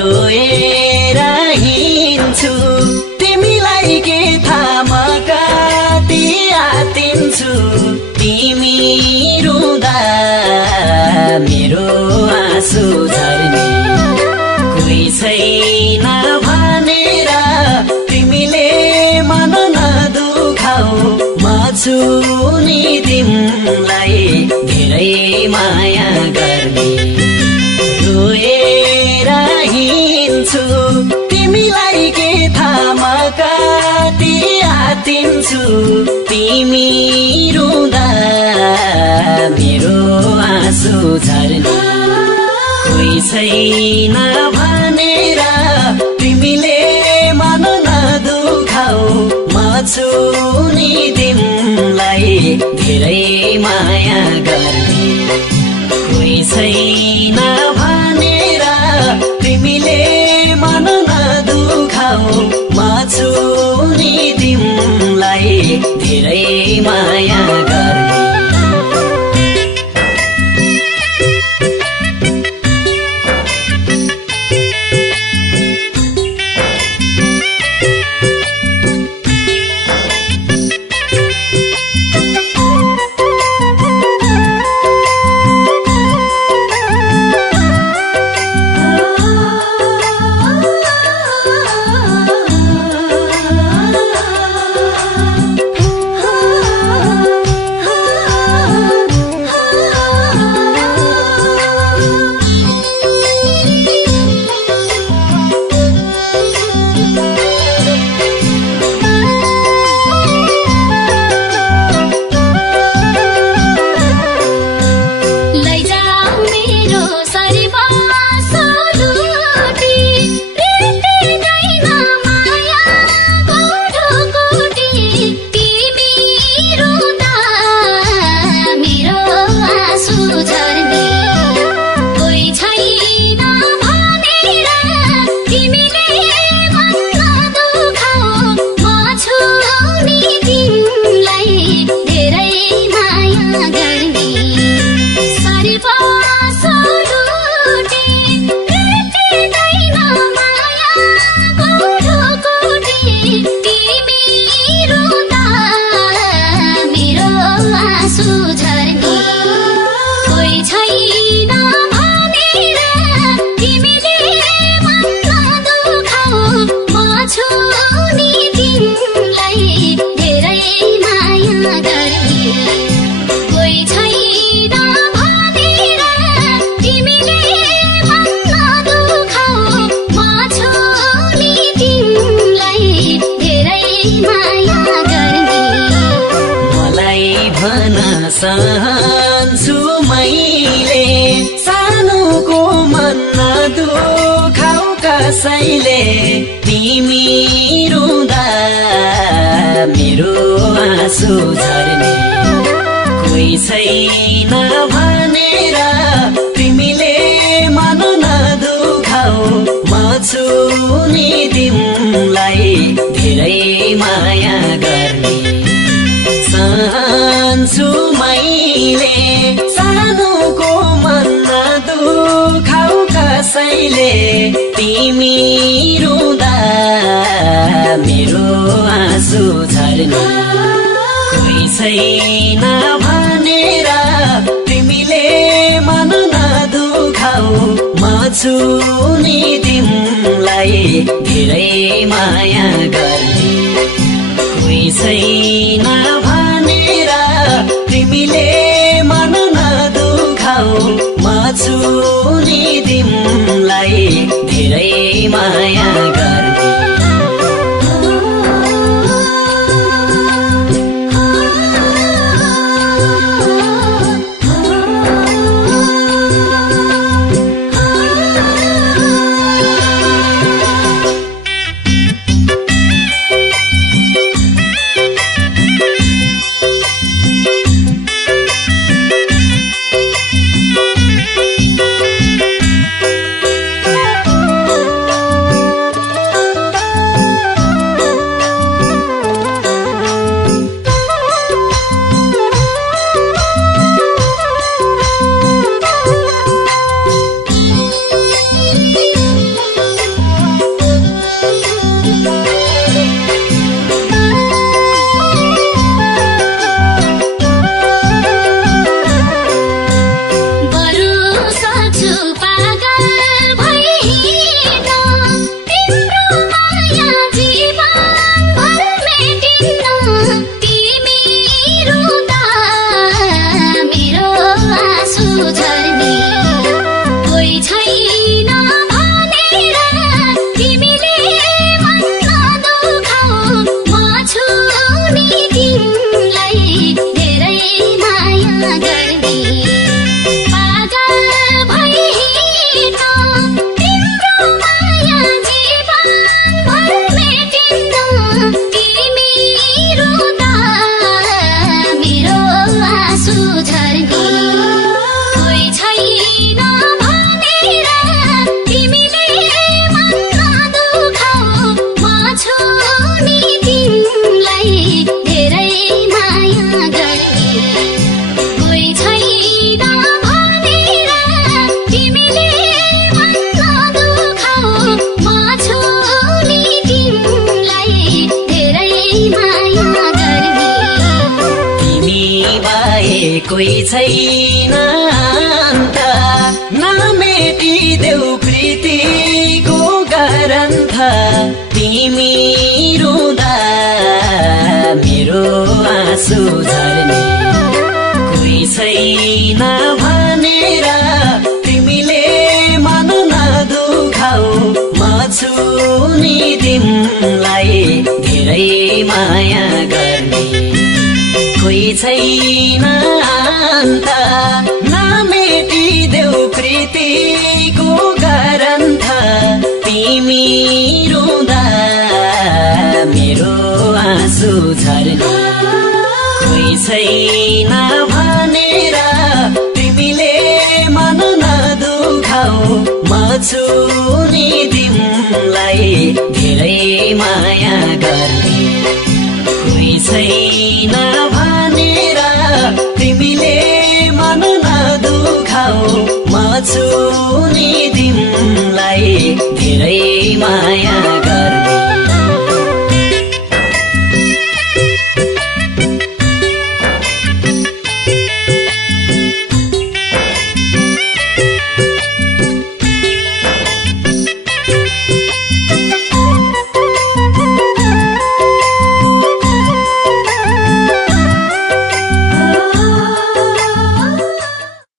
रोएर हिँड्छु तिमीलाई के थाहा म कति आतिन्छु तिमी रुँदा मेरो आँसु झर्ने कोही छैन भनेर तिमीले मन नदुखाऊ म छु नि तिमीलाई धेरै माया गर्ने रोएर हिँड्छु तिमीलाई के थाहा म कति आतिन्छु तिमी रुँदा मेरो आँसु झर्ने कोही छैन भनेर तिमीले मन नदुखाऊ म छु नि तिमीलाई धेरै माया गर्ने कोही छैन भनेर तिमीले मन नदुखाऊ म छु नि तिमीलाई धेरै माया गर्ने चाहन्छु मैले सानोको मन नदुखाऊ कसैले तिमी रुँदा मेरो आँसु झर्ने कोही छैन भनेर तिमीले मन नदुखाऊ म छु नि तिमीलाई धेरै माया गर्ने चाहन्छु मैले सानोको मन नदुखाऊ कसैले तिमी रुँदा मेरो आँसु झर्ने कोही छैन भनेर तिमीले मन नदुखाऊ म छु नि तिमीलाई धेरै माया गर्ने कोही छैन भनेर तिमीले मन नदुखाऊ म छु नि तिमीलाई धेरै माया गर्ने गर्ने कोही छैन भनेर तिमीले मन नदुखाऊ म छु नि तिमीलाई धेरै माया गर्ने कोही छैन भनेर तिमीले मन नदुखाऊ म छु नि तिमीलाई धेरै माया गर्ने तिमी बाहेक कोही छैन अन्त नमेटिदेऊ प्रीतिको ग्रन्थ तिमी रुँदा मेरो आँसु झर्ने कोही छैन भनेर तिमीले मन नदुखाऊ म छु नि तिमीलाई धेरै माया गर्ने कोही छैन अन्त नमेटिदेऊ प्रीतिको ग्रन्थ तिमी रुँदा मेरो आँसु झर्ने कोही छैन भनेर तिमीले मन नदुखाऊ म छु नि तिमीलाई धेरै माया गर्ने कोही छैन भनेर तिमीले मन नदुखाऊ म छु नि तिमीलाई धेरै माया